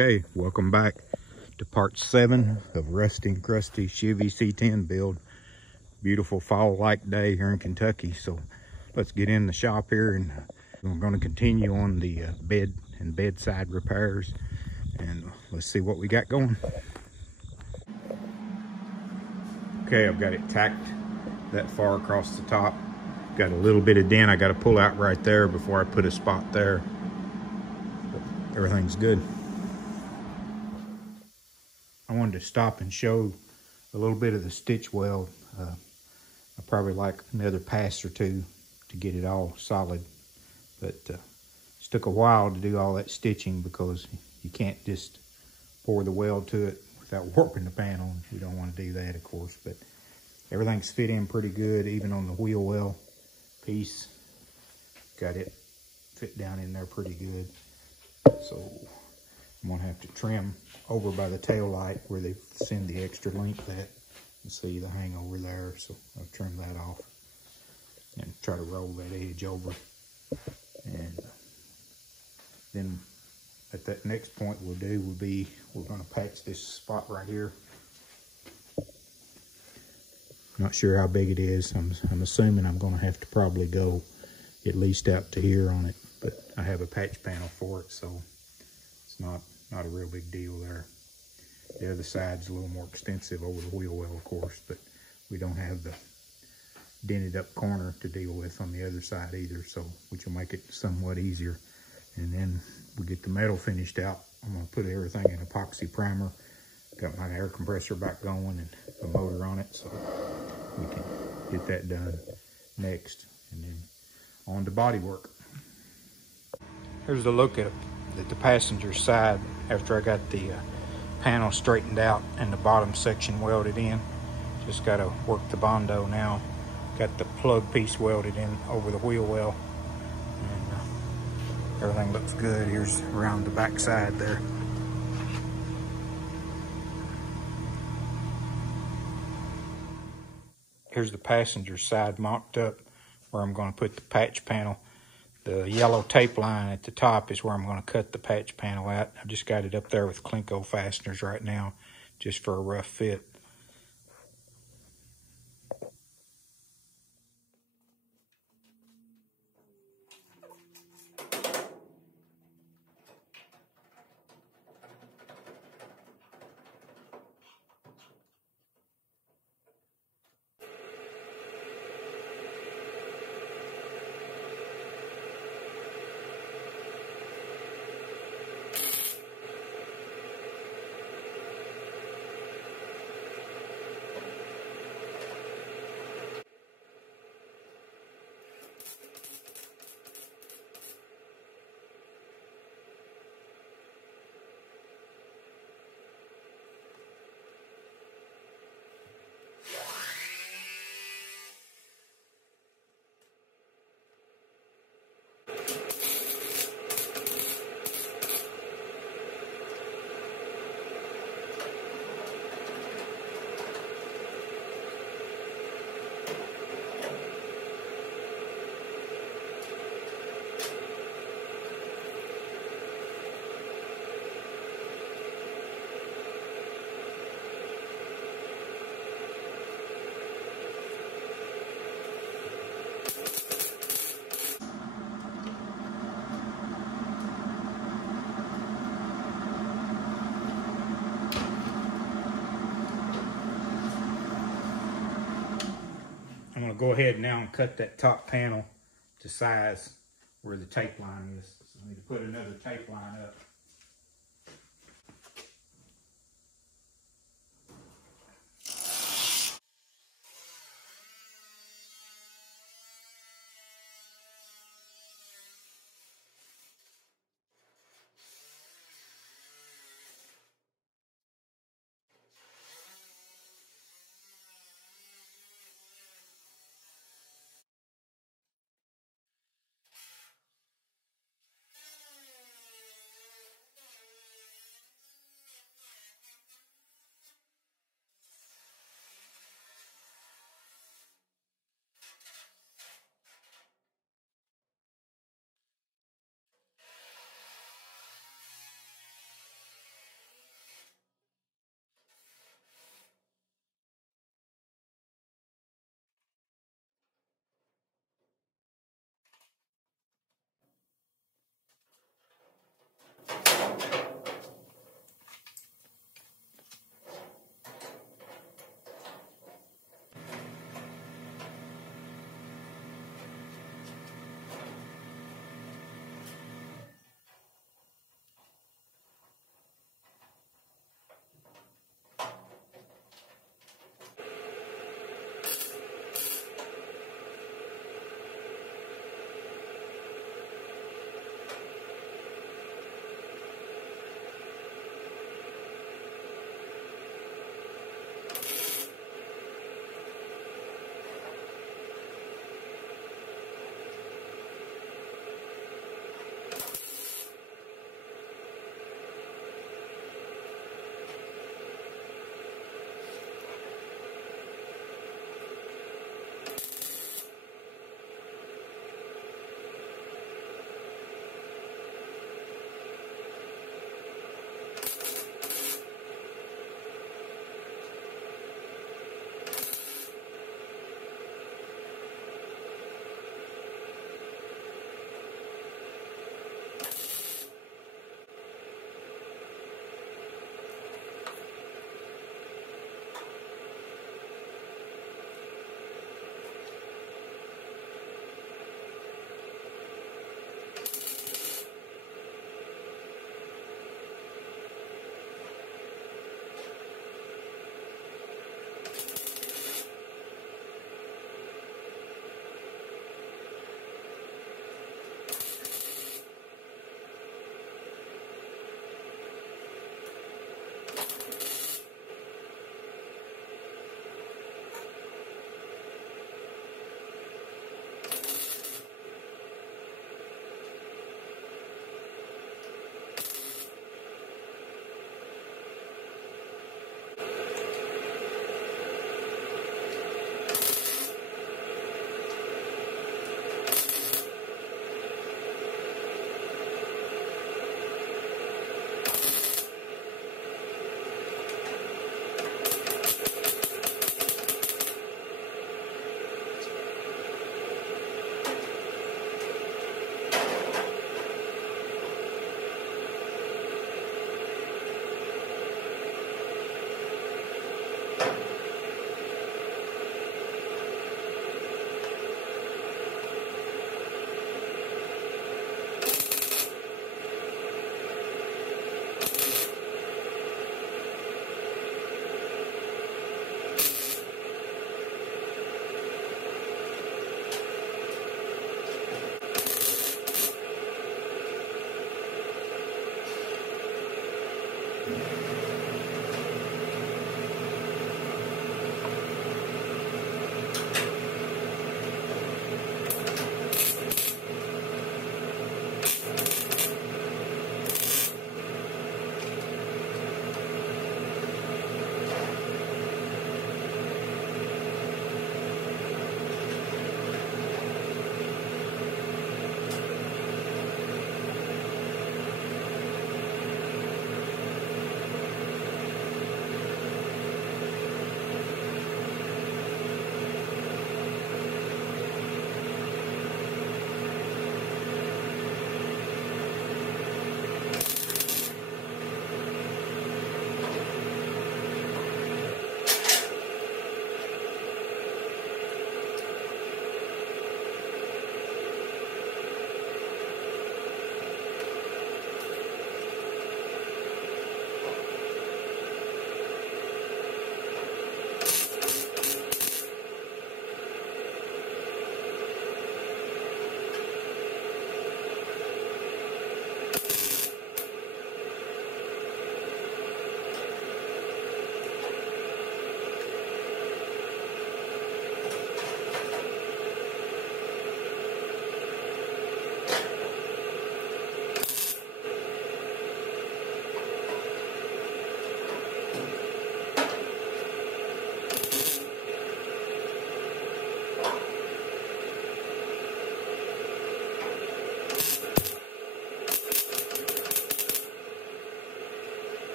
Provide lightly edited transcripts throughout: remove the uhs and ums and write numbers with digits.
Okay, welcome back to part 7 of Rusty and Crusty Chevy C10 build. Beautiful fall-like day here in Kentucky. So let's get in the shop here, and we're going to continue on the bed and bedside repairs, and let's see what we got going. Okay, I've got it tacked that far across the top. Got a little bit of dent I got to pull out right there before I put a spot there. But everything's good. I wanted to stop and show a little bit of the stitch weld. I probably like another pass or two to get it all solid, but it took a while to do all that stitching because you can't just pour the weld to it without warping the panel. We don't want to do that, of course, but everything's fit in pretty good, even on the wheel well piece. Got it fit down in there pretty good. So I'm gonna have to trim over by the tail light where they send the extra length at. You see the hangover there, so I'll trim that off and try to roll that edge over. And then at that next point we'll be we're gonna patch this spot right here. Not sure how big it is. I'm assuming I'm gonna have to probably go at least out to here on it, but I have a patch panel for it, so it's not a real big deal there. The other side's a little more extensive over the wheel well, of course, but we don't have the dented up corner to deal with on the other side either, so which will make it somewhat easier. And then we get the metal finished out. I'm gonna put everything in epoxy primer. Got my air compressor back going and a motor on it, so we can get that done next, and then on to body work. Here's a look at the passenger side after I got the panel straightened out and the bottom section welded in. Just got to work the bondo now. Got the plug piece welded in over the wheel well, and everything looks good. Here's around the back side there. Here's the passenger side mocked up where I'm going to put the patch panel. The yellow tape line at the top is where I'm going to cut the patch panel out. I've just got it up there with Clinko fasteners right now, just for a rough fit. I'm going to go ahead now and cut that top panel to size where the tape line is. So I need to put another tape line up.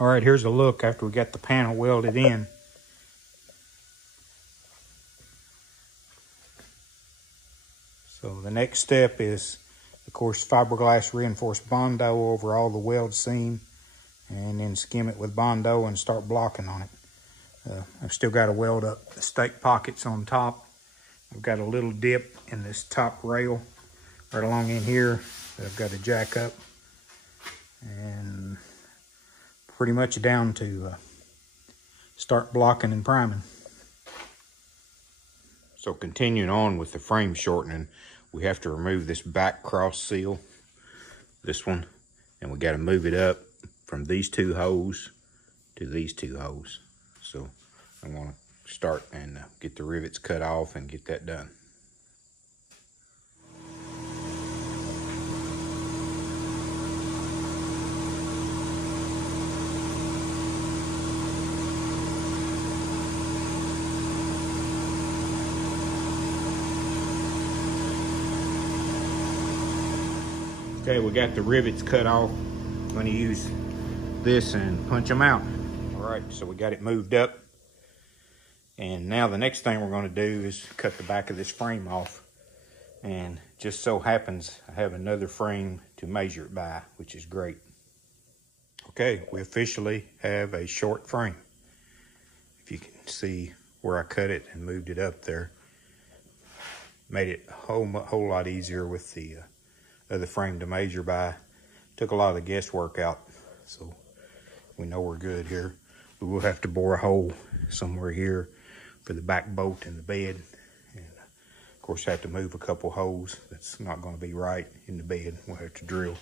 All right, here's a look after we got the panel welded in. So the next step is, of course, fiberglass reinforced Bondo over all the weld seam, and then skim it with Bondo and start blocking on it. I've still got to weld up the stake pockets on top. I've got a little dip in this top rail right along in here that I've got to jack up, and pretty much down to start blocking and priming. So continuing on with the frame shortening, we have to remove this back cross seal, this one, and we got to move it up from these two holes to these two holes. So I'm going to start and get the rivets cut off and get that done. Okay, we got the rivets cut off. I'm going to use this and punch them out. All right, so we got it moved up. And now the next thing we're going to do is cut the back of this frame off. And just so happens I have another frame to measure it by, which is great. Okay, we officially have a short frame. If you can see where I cut it and moved it up there. Made it a whole lot easier with the other frame to measure by. Took a lot of the guesswork out, so we know we're good here. We will have to bore a hole somewhere here for the back bolt in the bed, and of course have to move a couple holes. That's not going to be right in the bed. We'll have to drill.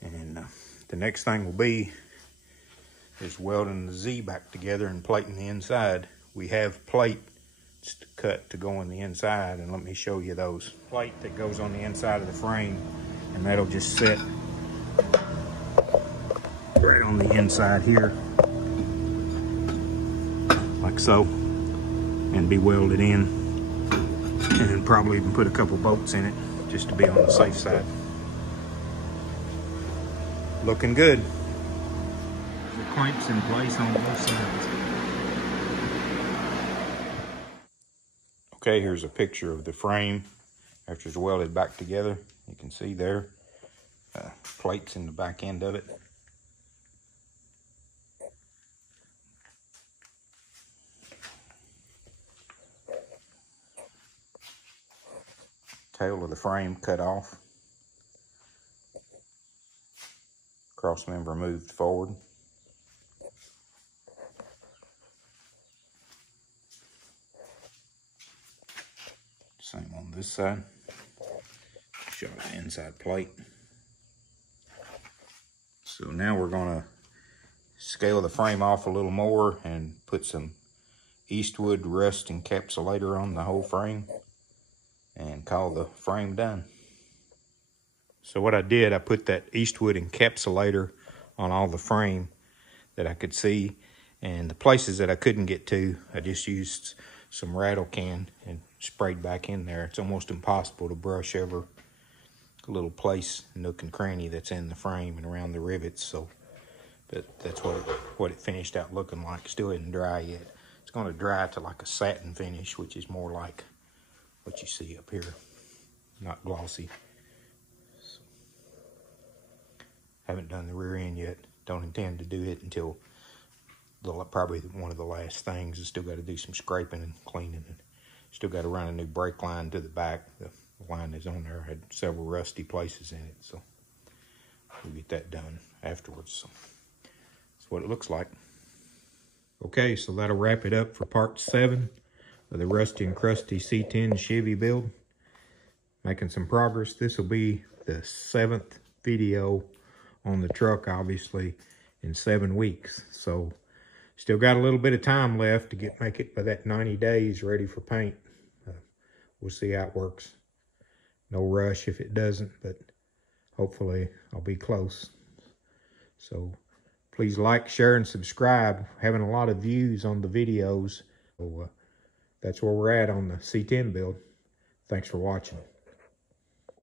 And the next thing will be is welding the Z back together and plating the inside. We have plate cut to go on the inside, and let me show you those. Plate that goes on the inside of the frame, and that'll just set right on the inside here, like so, and be welded in, and probably even put a couple bolts in it just to be on the safe side. Looking good. The clamps in place on both sides. Okay, here's a picture of the frame after it's welded back together. You can see there, plates in the back end of it. Tail of the frame cut off. Cross member moved forward. Same on this side. Show the inside plate. So now we're going to scale the frame off a little more and put some Eastwood rust encapsulator on the whole frame and call the frame done. So what I did, I put that Eastwood encapsulator on all the frame that I could see, and the places that I couldn't get to, I just used some rattle can and sprayed back in there. It's almost impossible to brush over a little place, nook and cranny that's in the frame and around the rivets. So that's what it finished out looking like. Still isn't dry yet. It's going to dry to like a satin finish, which is more like what you see up here, not glossy. So, haven't done the rear end yet. Don't intend to do it until probably one of the last things. I still got to do some scraping and cleaning, and still got to run a new brake line to the back. The line is on there. Had several rusty places in it, so we'll get that done afterwards. So that's what it looks like. Okay, so that'll wrap it up for part 7 of the rusty and crusty C10 Chevy build. Making some progress. This will be the 7th video on the truck, obviously, in 7 weeks. So still got a little bit of time left to make it by that 90 days ready for paint. We'll see how it works. No rush if it doesn't, but hopefully I'll be close. So please like, share, and subscribe. Having a lot of views on the videos. So that's where we're at on the C10 build. Thanks for watching.